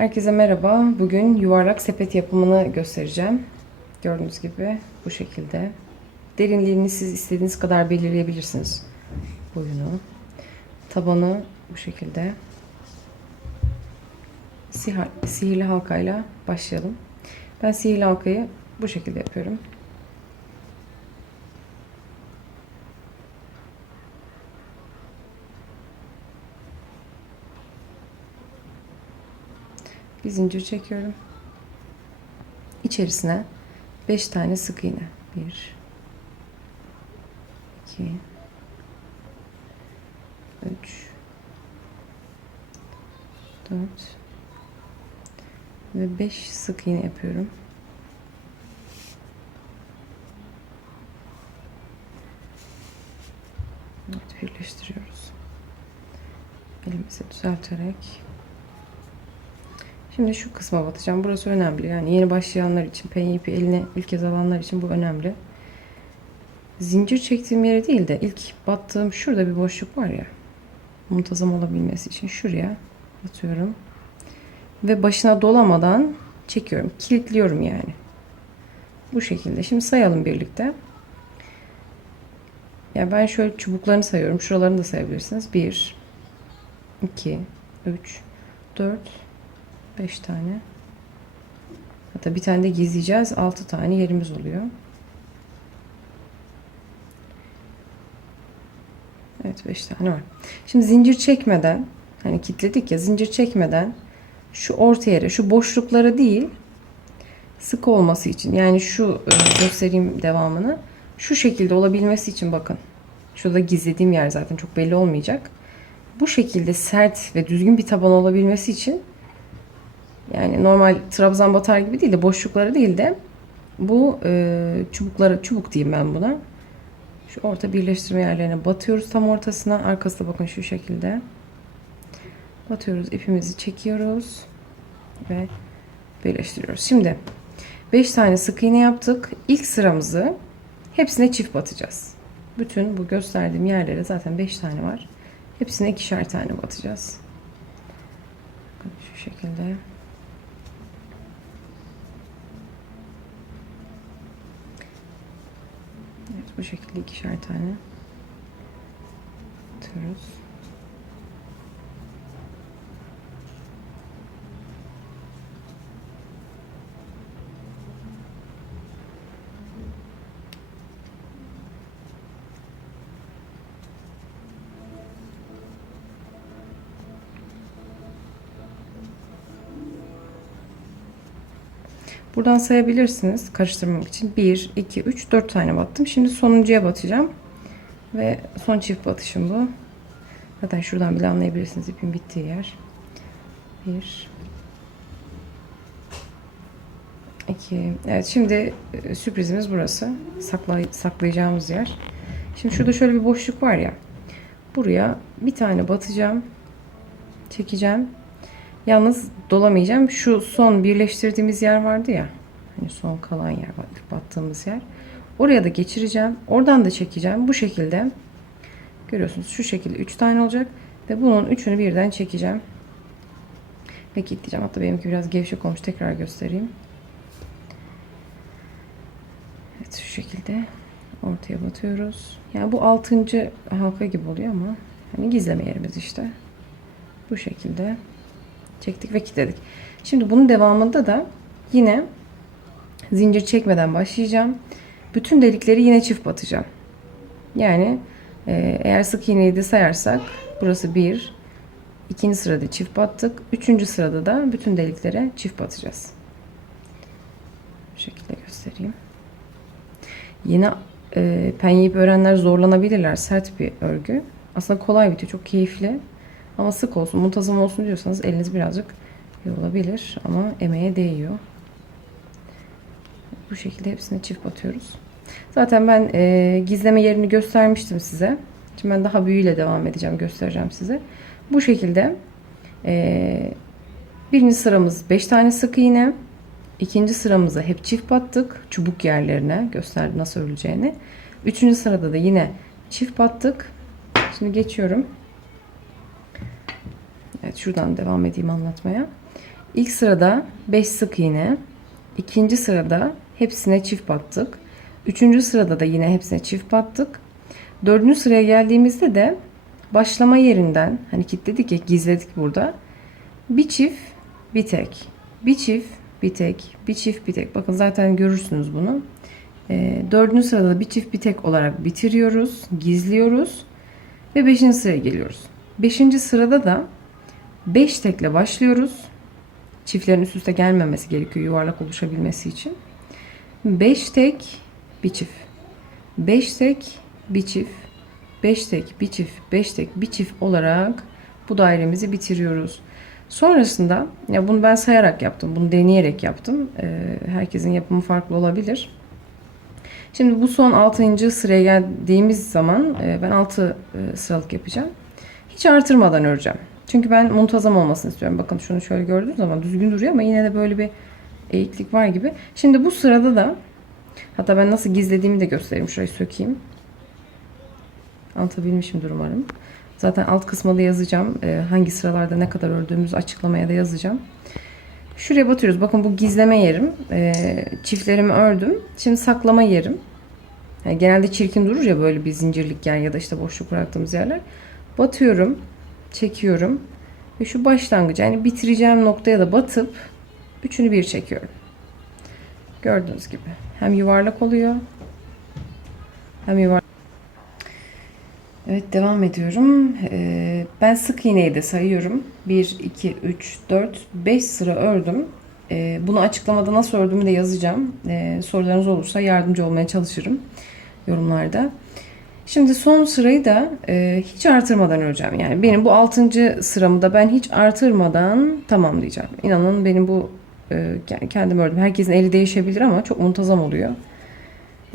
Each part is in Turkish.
Herkese merhaba. Bugün yuvarlak sepet yapımını göstereceğim. Gördüğünüz gibi bu şekilde. Derinliğini siz istediğiniz kadar belirleyebilirsiniz. Boyunu. Tabanı bu şekilde. Sihir- Sihirli halkayla başlayalım. Ben sihirli halkayı bu şekilde yapıyorum. Bir zincir çekiyorum. İçerisine 5 tane sık iğne. 1 2 3 4 ve 5 sık iğne yapıyorum. Evet, birleştiriyoruz. Elimizi düzelterek Şimdi şu kısma batacağım. Burası önemli. Yani yeni başlayanlar için, penye ipi eline ilk kez alanlar için bu önemli. Zincir çektiğim yere değil de ilk battığım şurada bir boşluk var ya. Muntazam olabilmesi için şuraya batıyorum. Ve başına dolamadan çekiyorum. Kilitliyorum yani. Bu şekilde. Şimdi sayalım birlikte. Ya ben şöyle çubuklarını sayıyorum. Şuralarını da sayabilirsiniz. 1 2 3 4 5 tane. Hatta bir tane de gizleyeceğiz. 6 tane yerimiz oluyor. Evet 5 tane var. Şimdi zincir çekmeden hani kilitledik ya zincir çekmeden şu orta yere şu boşluklara değil sık olması için yani şu e, göstereyim devamını şu şekilde olabilmesi için bakın şurada gizlediğim yer zaten çok belli olmayacak bu şekilde sert ve düzgün bir taban olabilmesi için yani normal trabzan batar gibi değil de boşlukları değil de bu e, çubuklara çubuk diyeyim ben buna. Şu orta birleştirme yerlerine batıyoruz tam ortasına. Arkası da bakın şu şekilde. Batıyoruz ipimizi çekiyoruz ve birleştiriyoruz. Şimdi 5 tane sık iğne yaptık. İlk sıramızı hepsine çift batacağız. Bütün bu gösterdiğim yerlere zaten 5 tane var. Hepsine ikişer tane batacağız. Şu şekilde. Evet bu şekilde ikişer tane atıyoruz. Buradan sayabilirsiniz karıştırmak için. 1, 2, 3, 4 tane battım. Şimdi sonuncuya batacağım. Ve son çift batışım bu. Zaten şuradan bile anlayabilirsiniz ipin bittiği yer. 1 2 Evet şimdi e, sürprizimiz burası. Sakla, saklayacağımız yer. Şimdi şurada şöyle bir boşluk var ya. Buraya bir tane batacağım. Çekeceğim. Yalnız dolamayacağım. Şu son birleştirdiğimiz yer vardı ya. Hani son kalan yer battığımız yer. Oraya da geçireceğim. Oradan da çekeceğim. Bu şekilde. Görüyorsunuz şu şekilde 3 tane olacak. Ve bunun üçünü birden çekeceğim. Ve kilitleyeceğim. Hatta benimki biraz gevşek olmuş. Tekrar göstereyim. Evet şu şekilde ortaya batıyoruz. Yani bu altıncı halka gibi oluyor ama hani gizleme yerimiz işte. Bu şekilde çektik ve kilitledik. Şimdi bunun devamında da yine zincir çekmeden başlayacağım. Bütün delikleri yine çift batacağım. Yani e, eğer sık iğneyi de sayarsak burası bir, ikinci sırada çift battık. Üçüncü sırada da bütün deliklere çift batacağız. Bu şekilde göstereyim. Yine e, penye ip öğrenenler zorlanabilirler. Sert bir örgü. Aslında kolay bitiyor. Çok keyifli. Ama sık olsun, muntazam olsun diyorsanız eliniz birazcık yorulabilir ama emeğe değiyor. Bu şekilde hepsine çift batıyoruz. Zaten ben e, gizleme yerini göstermiştim size. Şimdi ben daha büyüğüyle devam edeceğim, göstereceğim size. Bu şekilde e, birinci sıramız 5 tane sık iğne. İkinci sıramızda hep çift battık. Çubuk yerlerine gösterdi nasıl örüleceğini. Üçüncü sırada da yine çift battık. Şimdi geçiyorum. Evet şuradan devam edeyim anlatmaya. İlk sırada 5 sık iğne. ikinci sırada hepsine çift battık. Üçüncü sırada da yine hepsine çift battık. Dördüncü sıraya geldiğimizde de başlama yerinden hani kilitledik ya gizledik burada. Bir çift bir tek. Bir çift bir tek. Bir çift bir tek. Bakın zaten görürsünüz bunu. Ee, dördüncü sırada da bir çift bir tek olarak bitiriyoruz. Gizliyoruz. Ve beşinci sıraya geliyoruz. Beşinci sırada da beş tekle başlıyoruz. Çiftlerin üst üste gelmemesi gerekiyor yuvarlak oluşabilmesi için. 5 tek bir çift. 5 tek bir çift. 5 tek bir çift. 5 tek bir çift olarak bu dairemizi bitiriyoruz. Sonrasında ya bunu ben sayarak yaptım. Bunu deneyerek yaptım. Ee, herkesin yapımı farklı olabilir. Şimdi bu son 6. sıraya geldiğimiz zaman e, ben 6 sıralık yapacağım. Hiç artırmadan öreceğim. Çünkü ben muntazam olmasını istiyorum. Bakın şunu şöyle gördüğünüz zaman düzgün duruyor ama yine de böyle bir eğiklik var gibi. Şimdi bu sırada da hatta ben nasıl gizlediğimi de göstereyim. Şurayı sökeyim. Anlatabilmişimdir umarım. Zaten alt kısmına da yazacağım. Ee, hangi sıralarda ne kadar ördüğümüzü açıklamaya da yazacağım. Şuraya batıyoruz. Bakın bu gizleme yerim. Ee, çiftlerimi ördüm. Şimdi saklama yerim. Yani genelde çirkin durur ya böyle bir zincirlik yer ya da işte boşluk bıraktığımız yerler. Batıyorum. Çekiyorum. Ve şu başlangıcı yani bitireceğim noktaya da batıp üçünü bir çekiyorum. Gördüğünüz gibi. Hem yuvarlak oluyor. Hem yuvarlak. Evet devam ediyorum. Ee, ben sık iğneyi de sayıyorum. 1, 2, 3, 4, 5 sıra ördüm. Ee, bunu açıklamada nasıl ördüğümü de yazacağım. Ee, sorularınız olursa yardımcı olmaya çalışırım yorumlarda. Şimdi son sırayı da e, hiç artırmadan öreceğim. Yani benim bu 6. sıramı da ben hiç artırmadan tamamlayacağım. İnanın benim bu e, kendim ördüm. Herkesin eli değişebilir ama çok muntazam oluyor.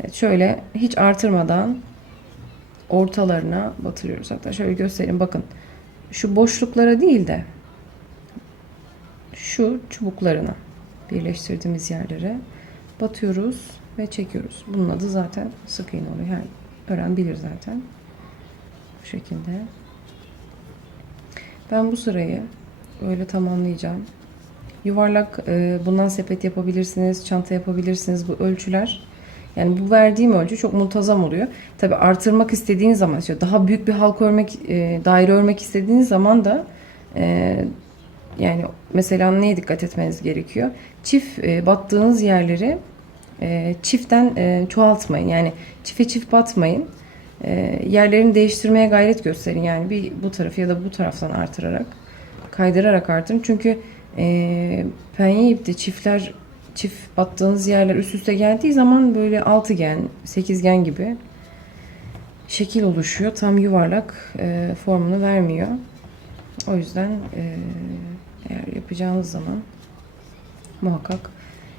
Evet, şöyle hiç artırmadan ortalarına batırıyoruz. Hatta şöyle göstereyim bakın. Şu boşluklara değil de şu çubuklarına birleştirdiğimiz yerlere batıyoruz ve çekiyoruz. Bunun adı zaten sık iğne oluyor. Her öğren bilir zaten. Bu şekilde. Ben bu sırayı böyle tamamlayacağım. Yuvarlak e, bundan sepet yapabilirsiniz, çanta yapabilirsiniz. Bu ölçüler yani bu verdiğim ölçü çok muntazam oluyor. Tabi artırmak istediğiniz zaman işte daha büyük bir halk örmek, e, daire örmek istediğiniz zaman da e, yani mesela neye dikkat etmeniz gerekiyor? Çift e, battığınız yerleri e, çiftten e, çoğaltmayın. Yani çife çift batmayın. E, yerlerini değiştirmeye gayret gösterin. Yani bir bu tarafı ya da bu taraftan artırarak, kaydırarak artırın. Çünkü e, penye ipte çiftler çift battığınız yerler üst üste geldiği zaman böyle altıgen, sekizgen gibi şekil oluşuyor. Tam yuvarlak e, formunu vermiyor. O yüzden e, eğer yapacağınız zaman muhakkak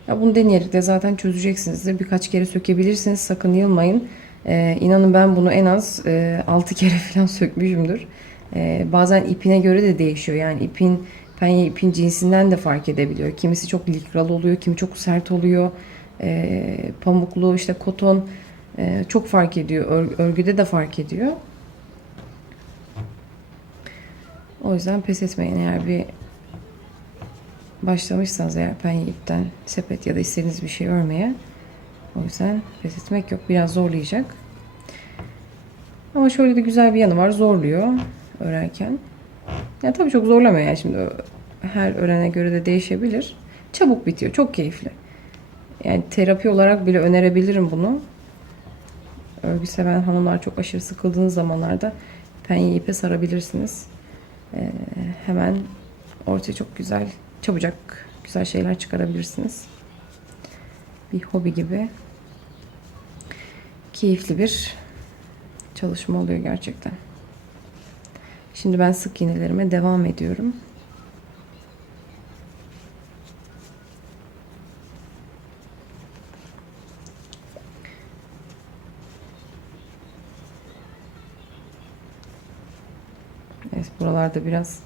ya bunu deneyerek de zaten çözeceksinizdir. Birkaç kere sökebilirsiniz. Sakın yılmayın. Ee, inanın ben bunu en az e, 6 kere falan sökmüşümdür. Ee, bazen ipine göre de değişiyor. Yani ipin penye ipin cinsinden de fark edebiliyor. Kimisi çok likralı oluyor, kimi çok sert oluyor. Ee, pamuklu, işte koton e, çok fark ediyor. Ör, örgüde de fark ediyor. O yüzden pes etmeyin. Eğer bir başlamışsanız eğer penye ipten sepet ya da istediğiniz bir şey örmeye o yüzden pes etmek yok. Biraz zorlayacak. Ama şöyle de güzel bir yanı var. Zorluyor örerken. Ya tabii çok zorlamıyor yani şimdi her örene göre de değişebilir. Çabuk bitiyor. Çok keyifli. Yani terapi olarak bile önerebilirim bunu. Örgü seven hanımlar çok aşırı sıkıldığınız zamanlarda penye ipe sarabilirsiniz. Ee, hemen ortaya çok güzel, çabucak güzel şeyler çıkarabilirsiniz. Bir hobi gibi keyifli bir çalışma oluyor gerçekten. Şimdi ben sık iğnelerime devam ediyorum. Evet buralarda biraz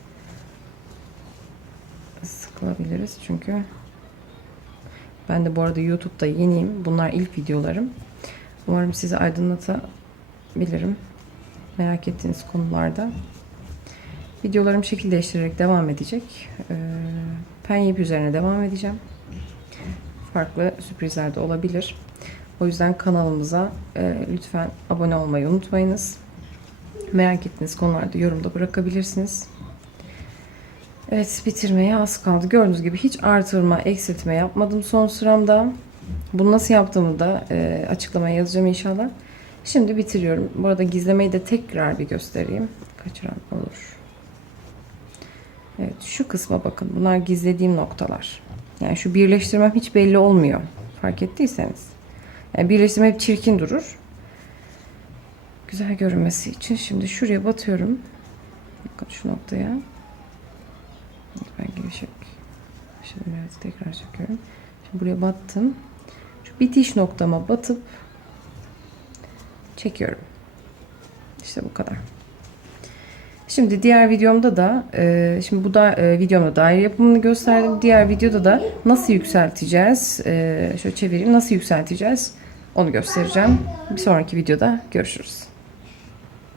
sıkılabiliriz çünkü ben de bu arada YouTube'da yeniyim. Bunlar ilk videolarım. Umarım sizi aydınlatabilirim. Merak ettiğiniz konularda. Videolarım şekil değiştirerek devam edecek. Ee, pen ip üzerine devam edeceğim. Farklı sürprizler de olabilir. O yüzden kanalımıza e, lütfen abone olmayı unutmayınız. Merak ettiğiniz konularda yorumda bırakabilirsiniz. Evet bitirmeye az kaldı. Gördüğünüz gibi hiç artırma, eksiltme yapmadım son sıramda. Bunu nasıl yaptığımı da e, açıklamaya yazacağım inşallah. Şimdi bitiriyorum. Bu arada gizlemeyi de tekrar bir göstereyim. Kaçıran olur. Evet şu kısma bakın. Bunlar gizlediğim noktalar. Yani şu birleştirmem hiç belli olmuyor. Fark ettiyseniz. Yani birleştirme hep çirkin durur. Güzel görünmesi için şimdi şuraya batıyorum. Bakın şu noktaya. Ben gevşek. Şimdi biraz tekrar çekiyorum. Şimdi buraya battım. Şu bitiş noktama batıp çekiyorum. İşte bu kadar. Şimdi diğer videomda da e, şimdi bu da e, videomda daire yapımını gösterdim. Diğer videoda da nasıl yükselteceğiz? E, şöyle çevireyim. Nasıl yükselteceğiz? Onu göstereceğim. Bir sonraki videoda görüşürüz.